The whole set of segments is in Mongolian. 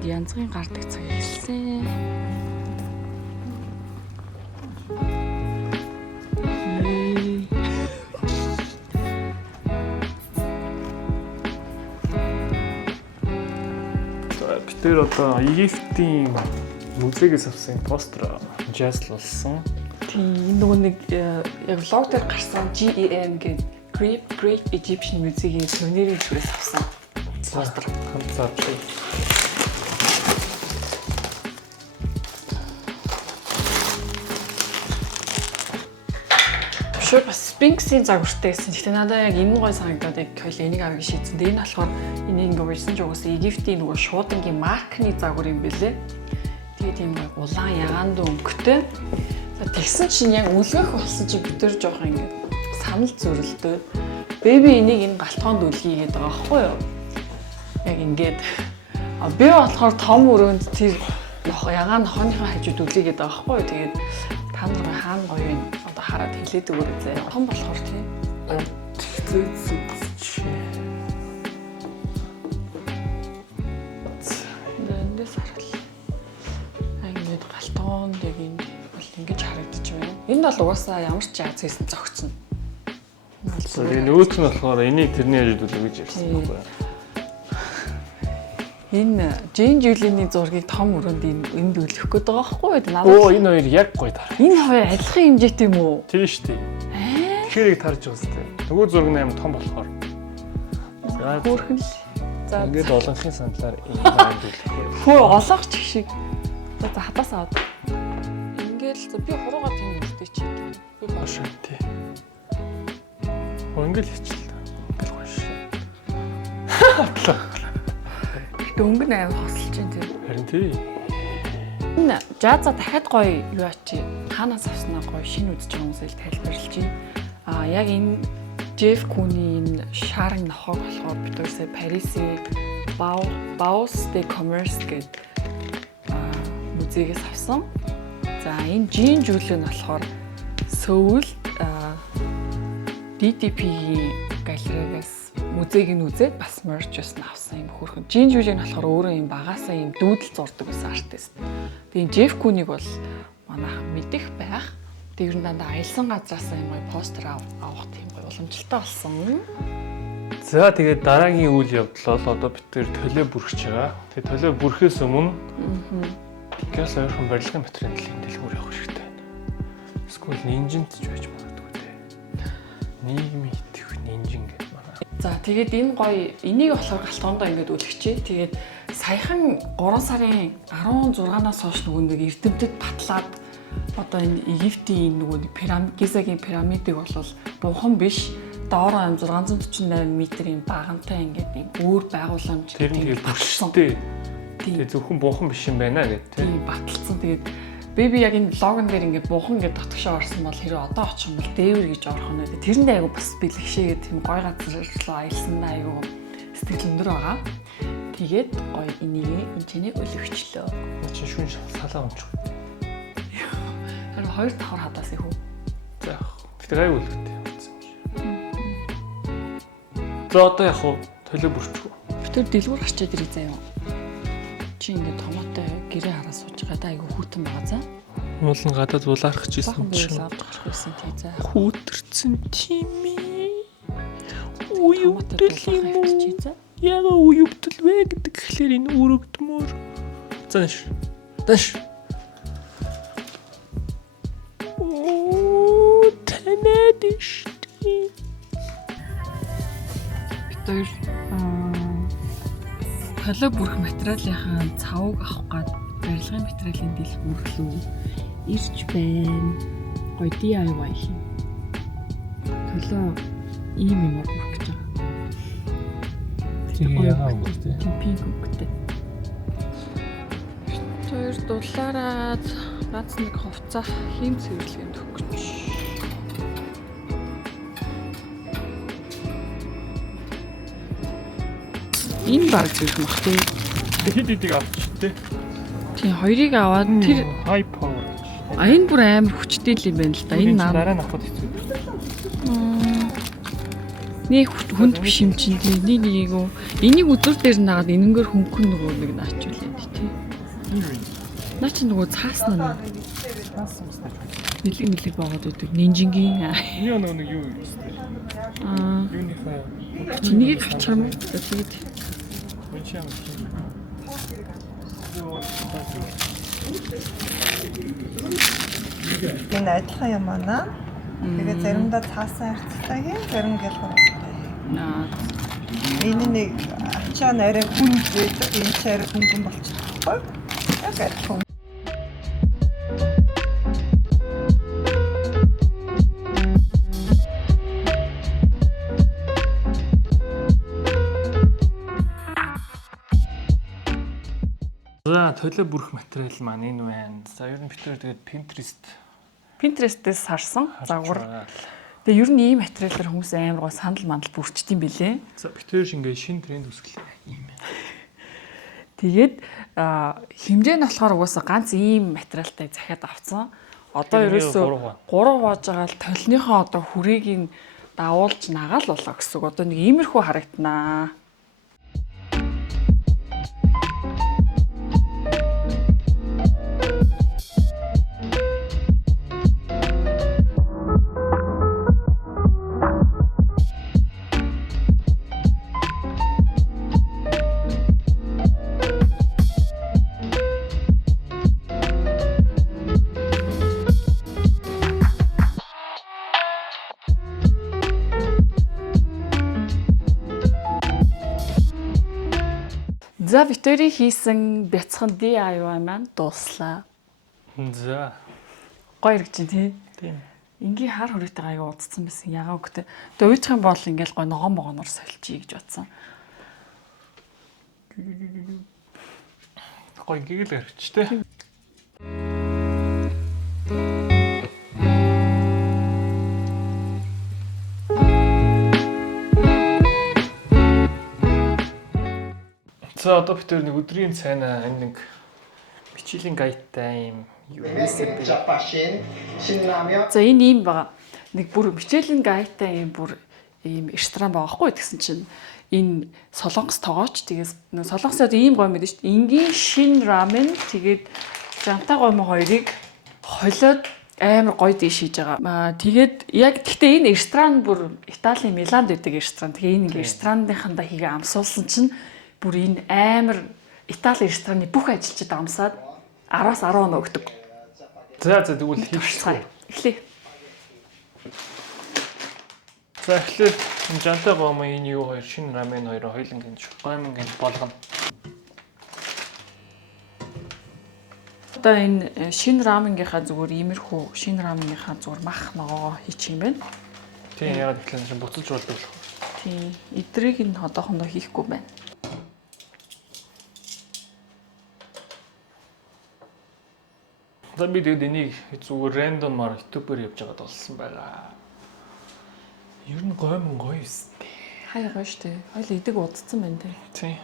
Ягаад янзын гардаг цаг хэлсэн. Тэр одоо Египтийн музейгээс авсан постэр жааслуулсан. Тийм энэ нөгөө нэг яг лог дээр гарсан GEM гэдэг Great Egyptian Museum-ийн сувенирийн зүгээс авсан постэр. Хамт зарж. Шууд бас Sphinx-ийн загвартай гэсэн. Гэхдээ надад яг энэ гой санагдаад яг хоёул энийг авъя шийдсэн. Тэгээ энэ болохоор энийг ингээ уйлсан ч угсаа Египтийн нөгөө шуудангийн маркны загвар юм бэлээ. Тэгээд тийм улаан ягаанд өнгөтэй. Тэгсэн чинь яг үлгэх болсон чи бид төр жоох ингээ санал зөрөлдөө. Бэби энийг энэ галтгоонд үлгий гэдэг байгаа байхгүй юу? Яг ингээд би болохоор том өрөөнд тэр ягаан нохооныхоо хажууд үлгий гэдэг байгаа байхгүй юу? Тэгээд та нар хаана гоё юм одоо хараад хэлээд өгөөрэй заяа. Том болохоор тийм. Эндээс харал. Ингээд галтгоонд яг энэ ингэж харагдаж байна. Энд бол угаасаа ямар ч Аз хийсэн зөгцөн. Тэгээ нөөц нь болохоор энийг тэрний хажууд үлээ гэж ярьсан байхгүй юу? Энэ Жин Жулиний зургийг том өрөөнд энд үлгэх гээд байгаа байхгүй юу? Оо энэ хоёр яг гоё таар. Энэ хоёр адилхан хэмжээтэй юм уу? Тийм шүү дээ. Тэгэхээр яг тарж байгаа сте. Нөгөө зураг нь аим том болохоор. За хөөрхөн л. За ингээд олонхын сандлаар энэ банд үлгэх. Хөө олонх ч шиг. За хатаас аваад. Ингээл би хуруугаа тийм үлдээ чи. Би бааш тий. Ингээл хичээл. Ингээл гоё шүү. Дөнгөн аим хосолж байна тийм. Харин тий. Энэ жаза дахиад гоё юу ачи хаанаас авснаа гоё шинэ үдж байгаа хүмүүсэл тайлбарлаж байна. Яг энэ Jeff Koons энэ шарын нохог болохоор бид өөрсөө Парисын Baus de Commerce гэдэг музейгээс авсан. За энэ Жин Жулин болохоор Сөүл DTP-ийн галерейгаас музейг нь үзээд бас merch-с нь авсан юм хөөрхөн. Жин Жулин болохоор өөрөө юм багаасаа юм дүүдэл зурдаг байсан артист. Тэгээ Jeff Koons-ыг бол манайхан мэдэх байх. Тэр нь дандаа аялсан газраасаа юм гоё постэр авах тийм гоё уламжлалтай болсон. За тэгээд дараагийн үйл явдал бол одоо бид тэр төлөө бүрхэж байгаа. Тэгээд төлөө бүрхээс өмнө газ ойрхон барилгын материалын дэлгүүр явах хэрэгтэй байна. Эсвэл нинжинт ч байж магадгүй те. Нийгмийн итгэх нинжин гэдэг манай. За тэгээд энэ гоё энийг болохоор галтгоондоо ингээд үлгчээ. Тэгээд саяхан 3 сарын 16-наас хойш нөгөө нэг эрдэмтэд батлаад одоо энэ Египтийн нөгөө пирамид Гизагийн пирамидыг бол буухан биш доороо 648 м-ийн багантай ингээд нэг өөр байгууламж тэр нэг бүрштэй. Тэгээ зөвхөн буухан биш юм байна гэдэг тийм баталсан. Тэгээд бэби яг энэ логон дээр ингээд буухан гэдэг дотгошоо орсон бол хэрэв одоо очих юм бол дээвэр гэж орох нь үү. Тэрэндээ айгу бас бэлгшээгээд тийм гой газар руу аялсан айгу сэтгэл өндөр байгаа. Тэгээд гоё энийг энэ чиний өлөвчлөө. Чи шүүн салаа өмчих. Тэр 2 давхар хадаас ихүү. За яг. Тэр айгу өлөвтэй юмсан. За одоо яг төлөө бүрчихв. Би тэр дэлгүүр гарчаад ирэх заяа. Чи ингээд томоотой гэрээ хараа сууж байгаа да айгу хүүтэн байгаа за. Уулын гадаад улаарах гэсэн юм шиг. Авч гарах байсан тий за. Хүүтэрсэн тийм ээ. Уюутал юм чи за. Яга уюутал вэ гэдэг гэхлээр энэ өрөгдмөр. За нэш. Дэш. Танадиш. Тэр төлөө бүрх материалынхаа цавыг авах гад барилгын материалын дэлгүүр рүү ирж байна. Гоё DIY хий. Төлөө ийм юм бүрх гэж байгаа. Тийм яагаад үгүй пинк үгтэй. Тэр дулаараад гац нэг хувцас хийм цэвэрлэгэнд өгч. Энэ баг зэрэг мах тий. Хэд авч тий. Тийм хоёрыг аваад тэр high power. Энэ бүр амар хүчтэй л юм байна л да. Энэ нам дараа нь авахд хэцүү. Нэг хүнд биш юм чинь тий. Нэг энийг үзүүр дээр нагаад энэнгээр хөнгөн нөгөө нэг наачулээ тий. Наа чи нөгөө цаасна нь. Нэлэг байгаад байдаг. Нинжингийн. Нэг юу юм бэ? Юуныхаа чинийг хачаар мөн тэгээд Энэ адилхан юм аа. Тэгээд заримдаа цаасан харцтай юм, зарим гялхар. Энэ нэг ачаа нэрэ хүн байдаг, энэ чаар хүн болчихсон. Яг адилхан. За төлөө бүрэх материал маань энэ байна. За ер нь бид тэгээд Pinterest-ээс харсан загвар. Тэгээ ер нь ийм материалаар хүмүүс амар гоо санал мандал бүрчдэм билээ. за бид ингээ шинэ тренд үсгэлээ. Ийм байна. Тэгээд хэмжээ нь болохоор угаасаа ганц ийм материалтай захиад авцсан. Одоо ерөөсөө 3 хувааж байгаа л толныхоо одоо хүрээгийг давуулж нагаал болоо гэсэн. Одоо нэг иймэрхүү харагданаа. За Виктори хийсэн бяцхан DIY маань дууслаа. За Гоё ирж тий. тийм. Ингийн хар хүрээтэй аяга удцсан байсан. Ягаа үгтэй. Тэгээ уйдхан бол ингээл гой ногоон могоноор сольчихъя гэж бодсон. Гоё гэгэл гарч тээ. За одоо бид нэг өдрийн цайнаа энэ нэг Michelin гайдтай юм юу ресепи. За энэ ийм байгаа. Нэг бүр Michelin гайдтай ийм бүр ийм ресторан байгаа хгүй гэсэн чинь энэ Солонгос тоогооч тэгээс Солонгосод ийм гоё мэдэн шүү дээ. Энгийн шин рамен тэгээд жантай гомо хоёрыг холиод амар гоё диш хийж байгаа. Тэгээд яг гэхдээ энэ ресторан бүр Италийн Миланд байдаг ресторан. Тэгээ энэ ингээ рестораныхандаа хийгээ амсуулсан чинь бүр энэ амар Итали рестораны бүх ажилчид амсаад 10-аас 10 оноо өгдөг. За тэгвэл хийчихье. Эхлэе. За эхлээд жантай гомо энэ юу хоёр шинэ рамен хоёр хоёулангийн гомонгийн болгоно. Одоо энэ шинэ раменгийнхаа зүгээр иймэрхүү шинэ раменгийнхаа зүгээр мах ногоо хийчих юм байна. Тийм яагаад гэвэл буцаж болдог. Тийм. Эдрийг нь одоохондоо хийхгүй байна. За би тэгээд энийг зүгээр рандомаар YouTube-ээр явж байгаад болсон байгаа. Ер нь гоё юмстэй. Хаяа гоё штэ. Хоёул идэг удцсан байна тий. Тийм.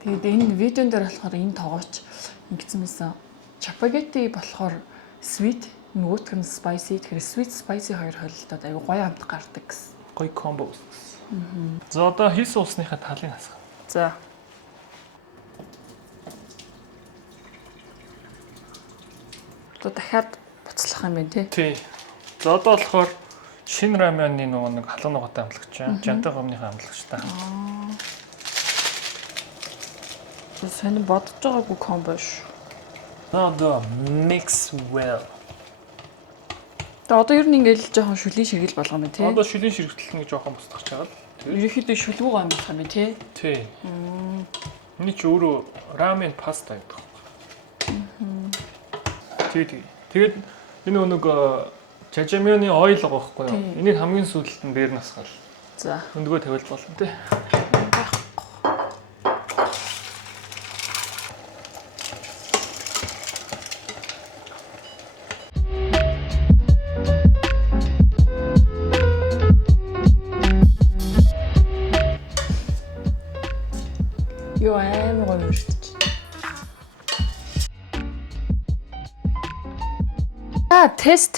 Тэгээд энэ видеон дээр болохоор энэ тоогооч ингэсэн байсан. Chapaghetti болохоор sweet, нөгөөх нь spicy. Тэгэхээр sweet spicy хоёр холилдоод аюу гоё амт гардаг гэсэн. Гоё комбо гэсэн. За одоо хийсэн усныхаа талыг хасах. За. Одоо дахиад буцлах юм байна тий. Тий. За одоо болохоор шинэ рамены нэг халуун ногоотой амлагч, жантай гомныхаа амлагчтай. Сайн бодож байгаагүй комбо ш. Одоо mix well. Тэгээ одоо ер нь ингээл жоохон шүлийн ширгэл болгоно тий. Одоо шүлийн ширгэл нэг жоохон босдогч байгаа л. Ерөнхийдөө шүлгүү гам болох юм тий. Тий. Миний ч өөрөө рамен паста гэдэг. Тэгээд энэ нэг жажамионы ойл байгаа байхгүй юу? Энийг хамгийн сүүлд нь дээр насгаал. За. Өндгөө тавиул болно тий. Юу амар гоё шүү дээ. Тест.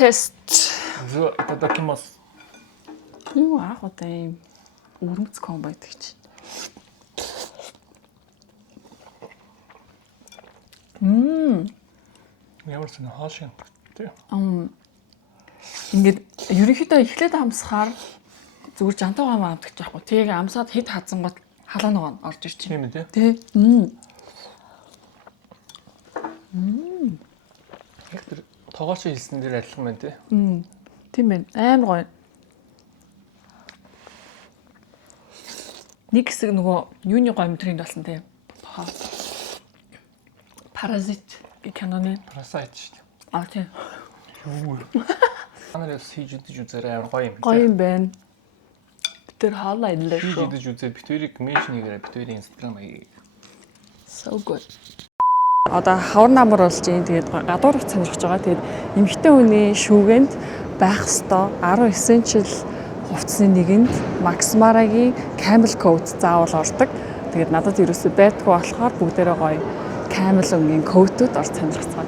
За одоо кимос. Юу аах удаа юм өрмөц комбо гэдэг чинь. Ямар ч нэг хоол шиг тий. Ингээд ерөнхийдөө эхлээд амсахаар зүгээр жантаа гам авдаг ч яахгүй. Тийг амсаад хэд хазангууд халаа нөгөө орж ирж Тийм байна. үү Тий. Яг тэр тоогооч хэлсэн дээр адилхан байна тий. Тийм байна. Амар гоё. Нэг хэсэг нөгөө юуны гоё мэдрэмж болсон тий. Паразит киноны. Parasite шүү дээ. А тий. Юу. Анаар хийж үдэж үзээрэй амар гоё юм. Гоё юм байна. Тэр хаалаа идлээ Хийж шүү. үдэж үзээ битүүрийг меншн хийгээрэй битүүрийн Instagram хаяг. So good. Одоо хавар намар болж юм. Тэгээд гадуурх сонирхож байгаа. Тэгээд эмэгтэй хүний шүүгэнд байх ёстой 19 жил хувцсны нэгэнд Максмарагийн Camel Coat заавал ордог. Тэгээд надад ерөөсөй байдгүй болохоор бүгдээрээ гоё Camel өнгийн коутууд орж сонирхцгаа.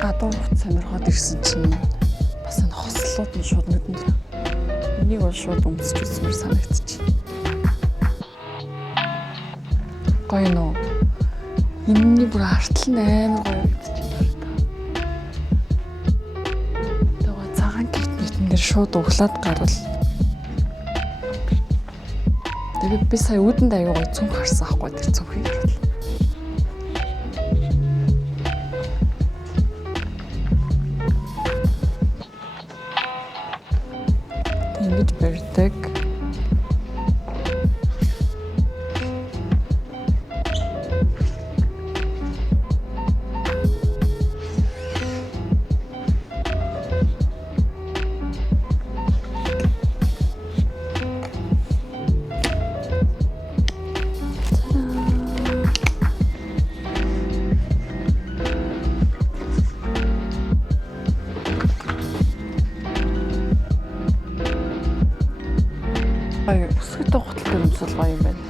Гадуур хувц сонирхоод ирсэн чинь бас энэ хослууд нь шууд нүдэнд. Энийг бол шууд өмсч үзмээр санагдчих. Гоё нөө. Энэний бүр артал нь амар гоёагдчихсан байна. Тэгээ цагаан китнэтэн дээр шууд углаад гарвал. Тэгээ би сая үүдэнд аягүй гоё цүнх харсан аахгүй тэр цүнхийг харуул. Ингэж барьдаг. Өсгөтэй гуталтай өмсөл гоё юм байна.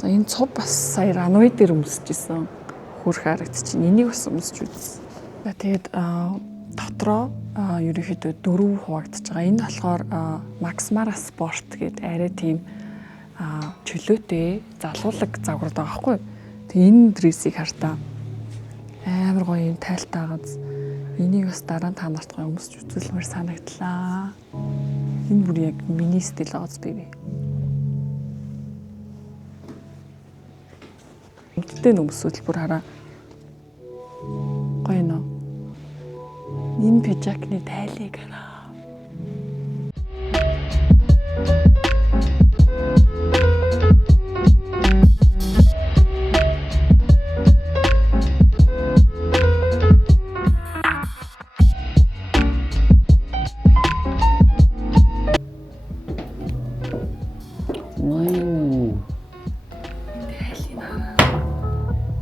За энэ цуг бас сая ранвей дээр өмсөж исэн. Хөрх харагдчихэв. Энийг бас өмсөж үзсэн. За тэгээд дотроо ерөнхийдөө 4 хуваагдаж байгаа. Энэ болохоор Максмара спорт гэдэг арай тийм чөлөөтэй залуулаг загвар байгаа байхгүй. Тэгээ энэ дрессийг хартаа амар гоё юм тайлтаагааз энийг бас дараа нь та нарт гоё өмсөж үзүүлмээр санагдлаа. Энэ бүр яг миний стил аац би. Эдгээр өмсөл бүр хараа. Гоё нөө. Энэ пижакны тайлыг хараа.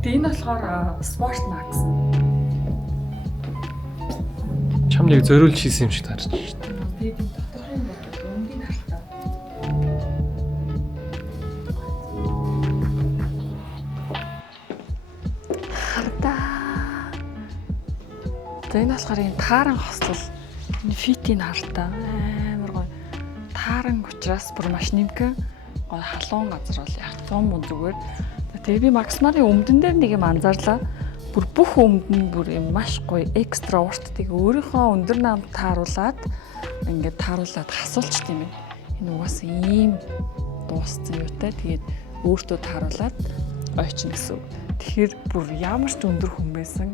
Энэ болохоор Sport Max. Чамныг зориулж хийсэн юм шиг таарч байна шүү дээ. Тэгээд энэ доторхын бодлого өнгийн хартаа. Хартаа. За энэ болохоор энэ тааран хослол энэ фитийн хартаа амар гоё. Тааран учраас бүр маш нэмгэн гоё халуун газар бол яг том зүгээр. Тэгээ би Максмарын өмдөн дээр нэг юм анзаарлаа. Бүр бүх өмд нь бүр юм маш гоё экстра урт тийг өөрийнхөө өндөр намд тааруулаад ингээд тааруулаад хасуулчт юм байна. Энэ угаасаа ийм дууссан юутай. Тэгээд өөртөө тааруулаад ойчин гэсэн үг. Тэгэхээр бүр ямар ч өндөр хүн байсан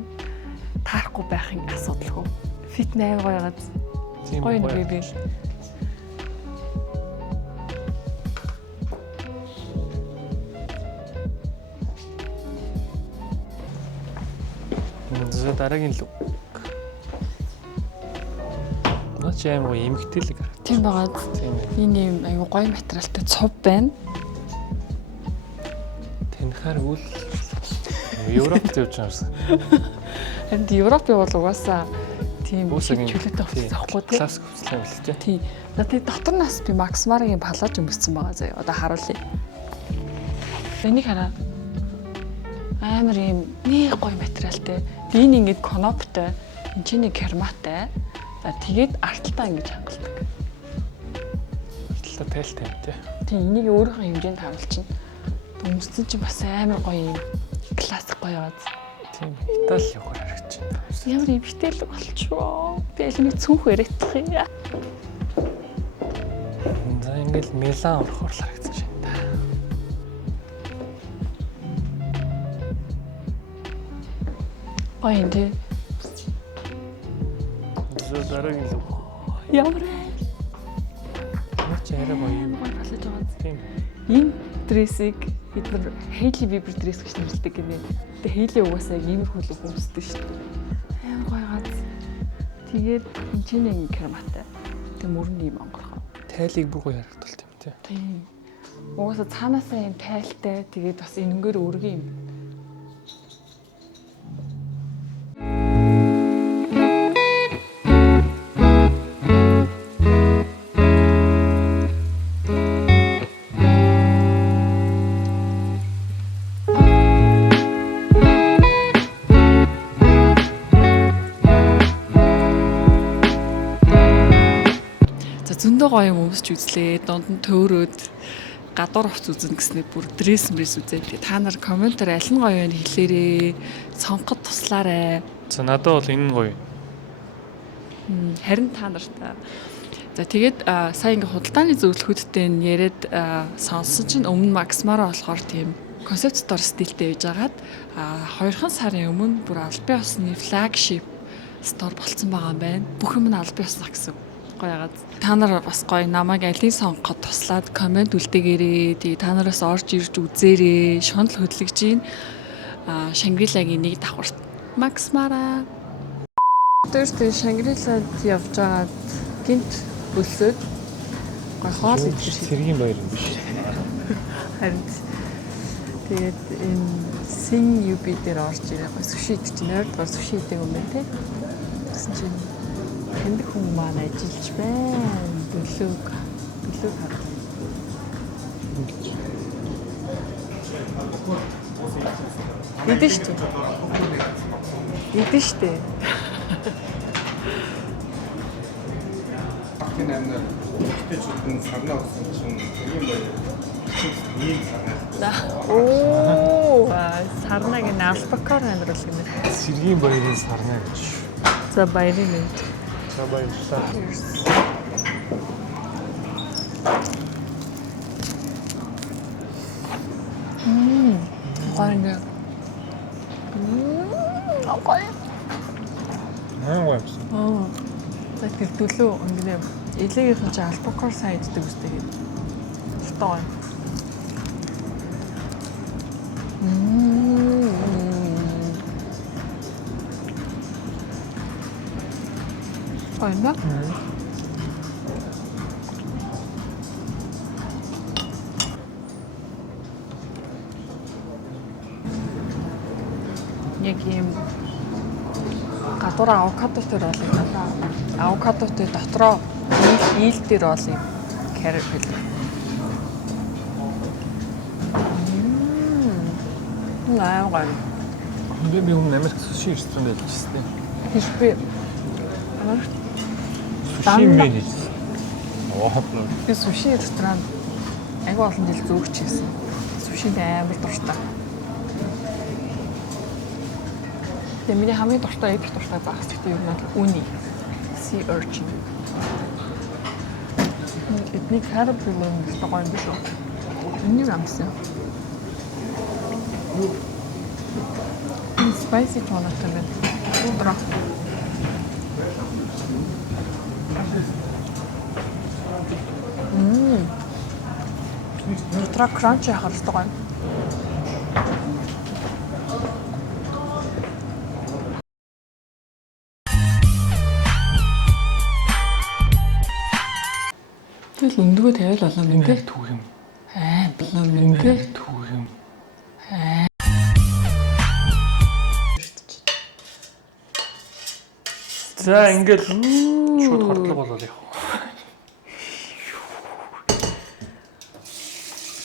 таарахгүй байхын асуудалгүй. Фит 8 гоё газ. Тийм Гоё гоё. нэг би. За дараагийн лук. Наач аим гоё эмгтэлэг харагдав. Тийм байгаа. Тийм ээ. Энэ юм аюу гоё материалтай цув байна. Тэнхаар үл Европт явж байгаарсан. Энд Европ бол угаасаа тийм Уусагийн чөлөөтэй хувцсахгүй тийм. классик хувцлаа юм л тий. Тийм. Тэгээ дотор нас би Макс Марагийн палаж өмссөн байгаа заяа. Одоо харуулъя. Энийг хараа. Амар юм нэг гоё материалтай. Энэ ингээд коноптой, энэ чинь кераматай. За тэгээд арталтаа ингэж хангалдаг. Арталтаа тайлтай юм тий. Тийм энийг өөрийнхөө хэмжээнд харуулчихна. Өмссөн чинь бас амар гоё юм. Классик гоё яваад. Тийм Итали явахаар харагдаж байна. Ямар эмхтэл болчихвоо. Би аль нэг цүнх яриадах юм. За ингээл Милан орохоор л харагдаж байна да. Гоё юм тий. За дараагийн лук. Ямар Наач арай гоё юм. гоё болож байгаа. Тийм. Энэ дрессийг бид нар Hailey Bieber дресс гэж нэрлэдэг гинэ. Тэгээ Hailey угаасаа яг иймэрхүү л хүмүүстэй шүү дээ. Амар гоё гац. Тэгээд энэ чинь нэг кераматай. Тэг мөрөнд юм онгорхоо. Тайлыг бүр гоё харагдвал тийм тий. Тийм. Угаасаа цаанаасаа юм тайлтай. Тэгээд бас энэнгээр өргөн юм. Зөндөө гоё юм өмсч үзлээ. Донд нь төөрөөд гадуур хувц үзэн гэснээр бүр дресс үзээ. Тэгээ та нар комментээр аль нь гоё вэ хэлээрээ. Сонгоход туслаарай. За надад бол энэ нь гоё. Харин та нартай. За тэгээд сая ингээ худалдааны зөвлөхөдтэй яриад сонссон чинь өмнө Макс Мара болохоор тийм концепт стор стилтэй байж байгаад 2 сарын өмнө бүр албан ёсны флагшип стор болцсон байгаа юм байна. Бүх юм нь албан ёсноо гэсэн. Гоё ягаад та нар бас гоё намайг алийг сонгоход туслаад комент үлдээгээрээ. Тэгээ та нараас орж ирж үзээрээ. Шунал хөдлөж гин Шангрилагийн нэг давхарт Макс Мара. Тэрс Шангрилад явж байгаад гинт өлсөд гоё хоол идэх шиг. Сэргийн баяр юм биш. Харин тэгээд энэ Sing UB дээр орж ирээ гоё суши идэх чинь ойрдугаар суши идэг юм байна те. Гэсэн чинь тэнд хүн маань ажиллаж байна. Дөлөөг харах. Идэж штэ. Идэж штэ. Ахын амнаар ихтэйчүүд нь сарнаа болсон чинь ийм баяр. Ийм сарнаа. Оо, сарнаг энэ албакаар амьдрал юм. Сэргийн баярын сарнаа гэж. За баярын юм. За баярлалаа. Гоё нэ. Гоё. Аа. За тэр төлөө өнгөнөө элегийнхэн чи албакаар сайн иддэг үстэй гээд. Стоо. Гоё. Яг юм гадуур авокадотой рол юм байна. Авокадотой дотроо ийл дээр рол юм. Carrot хэлээ. Аа гоё. Би өмнө Америк суши ресторанд ажиллажсэн тийм. Тийш би Суши менеж. Оо. би суши ресторан аягүй олон жил зөөгч хийсэн. Сушид амар дуртай. Тэгээ миний хамгийн дуртай идэх дуртай заагс гэхдээ юу нэг үний sea urchin. Эдний carrot хэлээ гэж байгаа юм биш үү? Энийг амсан. Spicy tomato байна. Удраа. Удраа кранч яхаар л байгаа юм. Тэгэл өндгөө тавиал болоо юм Энэ дээ. түг юм. Болоо юм дээ. Түг юм. За ингээд шууд хордлого болол явах.